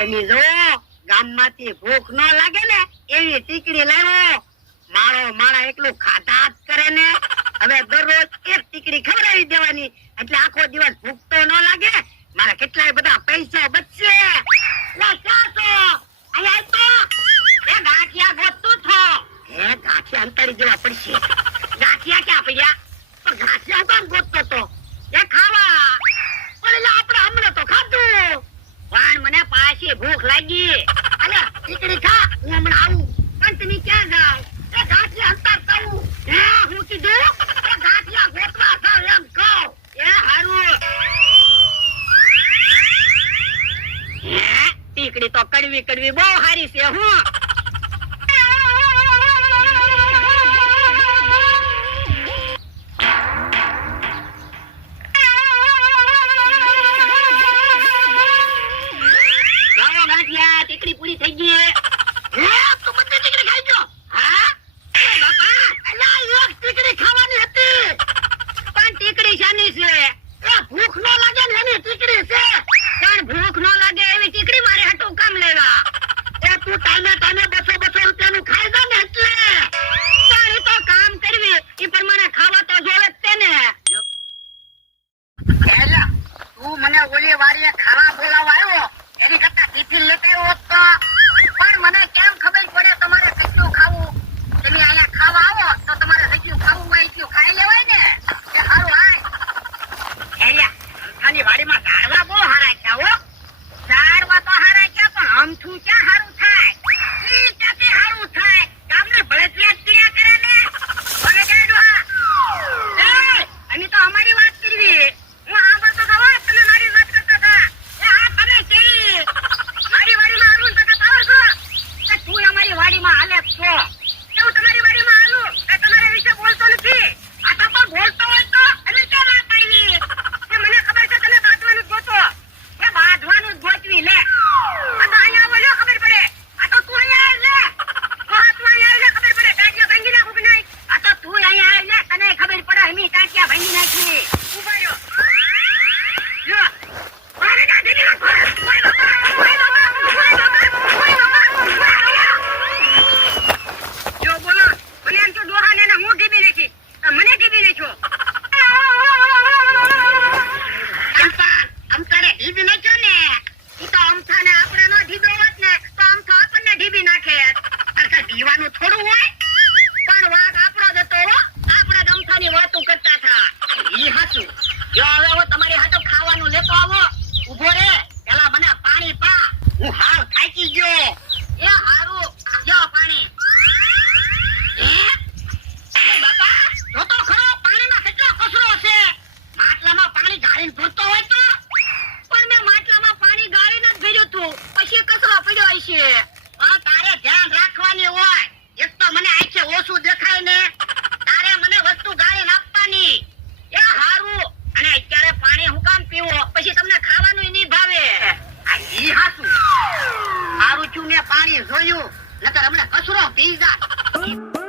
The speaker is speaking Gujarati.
તમે જો ગામમાંથી ભૂખ ન લાગે ને, એવી ટીકડી લાવ્યો મારો માણા એટલું ખાધા કરે ને. હવે દરરોજ એક ટીકડી ખવડાવી દેવાની. એટલે આખો દિવસ ભૂખ તો ન લાગે. મારા કેટલાય બધા પૈસા બચશે. ગાંઠિયા ગોતતું છો? હે, ગાંઠિયા અંતરી જેવા પડશે. ગાંઠિયા ક્યાં પડ્યા? ગાંઠિયા કોણ ગોતતો તો? એ ખાવા. પણ આપણે હમણાં તો ખાધું પણ મને પાછી ભૂખ લાગી. અલે ટીકડી ખા હું હમણાં આવું. પણ તમે ક્યાં જાવ એ ગાંઠિયા અંતર કહું હે, હું કીધું? એ ગાંઠિયા ગોતવા થાવ એમ કહો. એ હારું. ટીકડી તો કડવી કડવી બહુ હારી છે, હું. ટાઈમે ટાઈમે બસો બસો રૂપિયાનું ખાઈ દો ને એટલે. તારી તો કામ કરવી એ પ્રમાણે ખાવા તો જોવે જ તે ને. તું મને ઓલી વારીએ ખાવા બોલાવવા આવ્યો? એની કરતા ટિફિન લેતા આવ્યો તો. પણ મને કેમ ખબર પડે તમારે કેટલું ખાવું? તમે અહીંયા ખાવા આવો, તો તમારે કેટલું ખાવું હોય એટલું ખાઈ લેવાય ને. એ સારું હાય. એલા આની વાડીમાં ઝાડવા બહુ હારા છે હો. ઝાડવા તો હારા છે, પણ આમથું ક્યાં હારું થાય ઈ ક્યાંથી હારું થાય ગામને ભળતિયા જ કર્યા કરે ને ભલે કે ડોહા એ અમે તો અમારી વાત કરવી હું આ બધો તો વાત તમે મારી વાત કરતા હતા એ આ તમે કેવી મારી વાડીમાં આલું તો પાવર છો કે તું અમારી વાડીમાં હાલે જ છો કે હું તમારી વાડીમાં હાલું કે તમારા વિશે બોલતો નથી આ તો પણ બોલતો હોય તો અમે ક્યાં ના પાડવી કે મને ખબર છે તમે બાંધવાનું જ ગોતો એ બાંધવાનું જ ગોતવી લે આ તો અહીંયા આવો લ્યો ખબર પડે આ તો તું અહીંયા આવ લે તો આ તું અહીંયા આવ લે ખબર પડે ટાંટિયા ભાંગી નાખું કે નહીં આ તો તું અહીંયા આવ લે તને ખબર પડે હમી ટાંટિયા ભાંગી નાખી ઊભા રહ્યો લ્યો મારે કાઢી નાખો ઓય બાપા ઓય બાપા ઓય બાપા ઓય બાપા જો બોલો બોલે એમ તો ડોહાને ને હું ઢીબી નાખી આ મને ઢીબી નાખ્યો અમથા અમથાને ઢીબી નાખ્યો ને? ઈ તો અમથાને આપણે નો ઢીબો હોત ને તો અમથો આપણને ઢીબી નાખે. અરે કઈ થોડું હોય? પણ વાઘ આપણો જ હતો હો. આપણે જ અમથાની વાતો કરતા થા ઈ હાચું. જો હવે હું તમારી હાથો ખાવાનું લેતો આવો ઊભો રે પેલા મને પાણી પા હું હાવ થાકી ગયો એ હારું જો પાણી હે? એ બાપા જો તો ખરો પાણીમાં કેટલો કચરો છે માટલામાં પાણી ગાળીને ભરતો હોય તો? પણ મેં માટલામાં પાણી ગાળીને જ ભર્યું તું. પછી કચરો પડ્યો હશે હા, તારે ધ્યાન રાખવાની હોય. એક તો મને આંખે ઓછું દેખાય ને. તારે મને વસ્તુ ગાળીને આપવાની. એ હારું. અને અત્યારે પાણી હું કામ પીવો? પછી તમને ખાવાનું નહીં ભાવે. આ ઈ હાચું હારું છું મેં પાણી જોયું. નકર હમણાં કચરો પી જા.